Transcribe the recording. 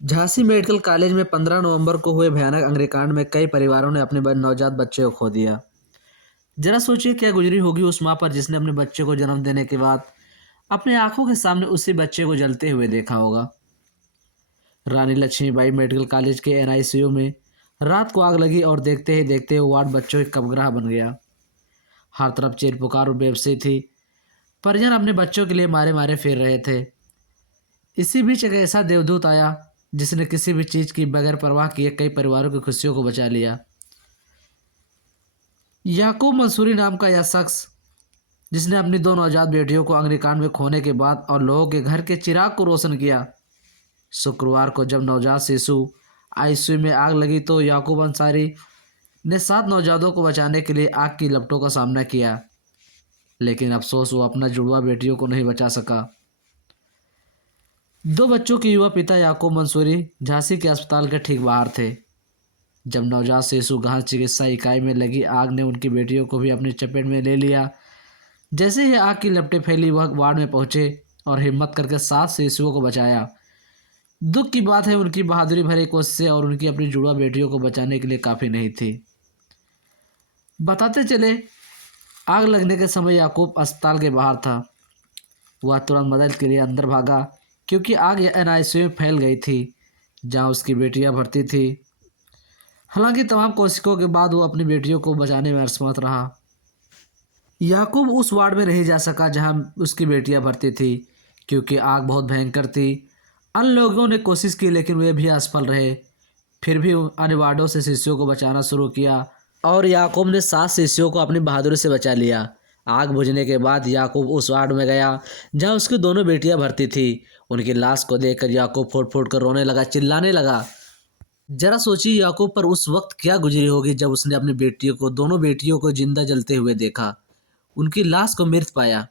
Jhansi medical college में 15 नवंबर को हुए भयानक अग्निकांड में कई परिवारों ने अपने नवजात बच्चे को खो दिया। जरा सोचिए क्या गुजरी होगी उस माँ पर जिसने अपने बच्चे को जन्म देने के बाद अपने आंखों के सामने उसी बच्चे को जलते हुए देखा होगा। रानी लक्ष्मीबाई मेडिकल कॉलेज के एनआईसीयू में रात को आग लगी और देखते ही देखते वो वार्ड बच्चों की कबरगाह बन गया। हर तरफ चीर पुकार और बेबसी थी। परिजन अपने बच्चों के लिए मारे मारे फिर रहे थे। इसी बीच एक ऐसा देवदूत आया जिसने किसी भी चीज की बगैर परवाह किए कई परिवारों की खुशियों को बचा लिया। याकूब मंसूरी नाम का यह शख्स जिसने अपनी दो नवजात बेटियों को अग्निकांड में खोने के बाद और लोगों के घर के चिराग को रोशन किया। शुक्रवार को जब नवजात शिशु आईसीयू में आग लगी तो याकूब अंसारी ने 7 नवजातों को बचाने के लिए आग की लपटों का सामना किया, लेकिन अफसोस वो अपना जुड़वा बेटियों को नहीं बचा सका। 2 बच्चों के युवा पिता याकूब मंसूरी झांसी के अस्पताल के ठीक बाहर थे जब नवजात शिशु गहन चिकित्सा इकाई में लगी आग ने उनकी बेटियों को भी अपनी चपेट में ले लिया। जैसे ही आग की लपटें फैली वह वार्ड में पहुंचे और हिम्मत करके 7 शिशुओं को बचाया। दुख की बात है उनकी बहादुरी भरी कोशिशें और उनकी अपनी जुड़वा बेटियों को बचाने के लिए काफ़ी नहीं थी। बताते चले आग लगने के समय याकूब अस्पताल के बाहर था। वह तुरंत मदद के लिए अंदर भागा क्योंकि आग एनआईसीयू में फैल गई थी जहां उसकी बेटियां भर्ती थी। हालांकि तमाम कोशिशों के बाद वो अपनी बेटियों को बचाने में असमर्थ रहा। याकूब उस वार्ड में नहीं जा सका जहां उसकी बेटियां भर्ती थी क्योंकि आग बहुत भयंकर थी। अन्य लोगों ने कोशिश की लेकिन वे भी असफल रहे। फिर भी अन्य वार्डों से शिशुओं को बचाना शुरू किया और याकूब ने 7 शिशुओं को अपनी बहादुरी से बचा लिया। आग बुझने के बाद याकूब उस वार्ड में गया जहां उसकी दोनों बेटियां भर्ती थी। उनकी लाश को देखकर याकूब फुट फुट कर रोने लगा, चिल्लाने लगा। जरा सोचिए याकूब पर उस वक्त क्या गुजरी होगी जब उसने अपनी बेटियों को, दोनों बेटियों को जिंदा जलते हुए देखा, उनकी लाश को मृत पाया।